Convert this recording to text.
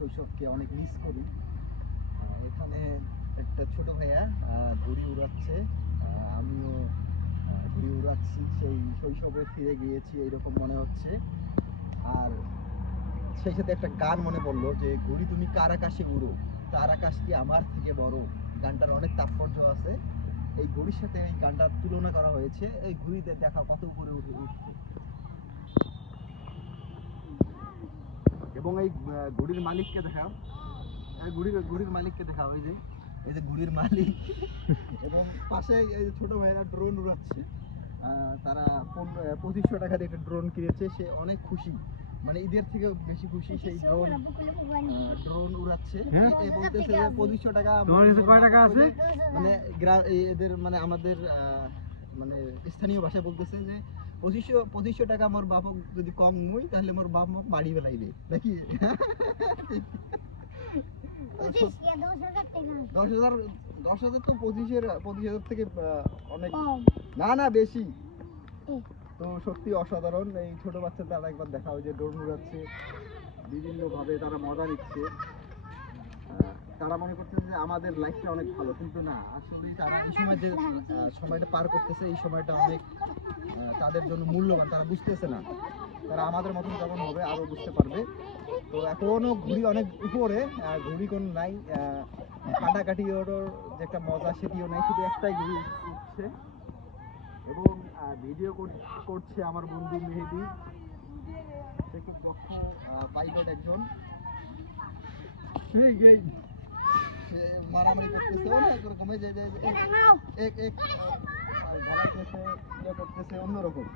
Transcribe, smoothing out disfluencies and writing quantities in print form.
শৈশবকে অনেক মিস করি। এখানে একটা ছোট ভাইয়া ঘুড়ি উড়াচ্ছে, আমিও ঘুড়ি উড়াচ্ছি, সেই শৈশবে ফিরে গিয়েছি এইরকম মনে হচ্ছে। আর সেই সাথে একটা গান মনে পড়লো যে ঘুড়ি তুমি কার আকাশে উড়ো, তার আকাশ কি আমার থেকে বড়। গানটার অনেক তাৎপর্য আছে। এই ঘুড়ির সাথে এই গানটার তুলনা করা হয়েছে। এই ঘুড়িতে দেখা কত উপরে উঠছে। এবং এই ঘুড়ির মালিককে দেখাও, ঘুড়ির মালিককে দেখাও, এই যে ঘুড়ির মালিক। এবং পাশে এই যে ছোট ভাইরা ড্রোন উড়াচ্ছে। তারা 2500 টাকা দিয়ে একটা ড্রোন কিনেছে, সে অনেক খুশি, মানে ঈদের থেকে বেশি খুশি। সেই ড্রোন উড়াচ্ছে, বলতেছে যে 2500 টাকা। মানে এদের মানে আমাদের মানে স্থানীয় ভাষায় বলতেছে যে 2500 টাকা আমার বাপক যদি কম মুই তাহলে মোর বাপ মোক বাড়ি বেলাইবে নাকি। 10,000 তো 25,000 থেকে অনেক, না বেশি। তো সত্যি অসাধারণ। এই ছোট বাচ্চাদের একবার দেখা হয় যে ড্রোন উড়াচ্ছে, বিভিন্ন ভাবে তারা মজা নিচ্ছে। তারা মনে করতেছে যে আমাদের লাইফটা অনেক ভালো, কিন্তু না, আসলে তারা এই সময় যে সময়টা পার করতেছে এই সময়টা অনেক তাদের জন্য মূল্যবান। তারা বুঝতেছে না, তারা আমাদের মতন যখন হবে আরো বুঝতে পারবে। তো এখনো ঘুড়ি অনেক উপরে, ঘুড়ি কোন নাই, কাটাকাটি ওর যে একটা মজা সেটিও নাই, শুধু একটাই ঘুড়ি উঠছে। এবং ভিডিও করছে আমার বন্ধু মেহেদি, সে খুব দক্ষ পাইলট একজন। সে মারামারি করতেছে অনেক রকমের, যে করতেছে অন্যরকম।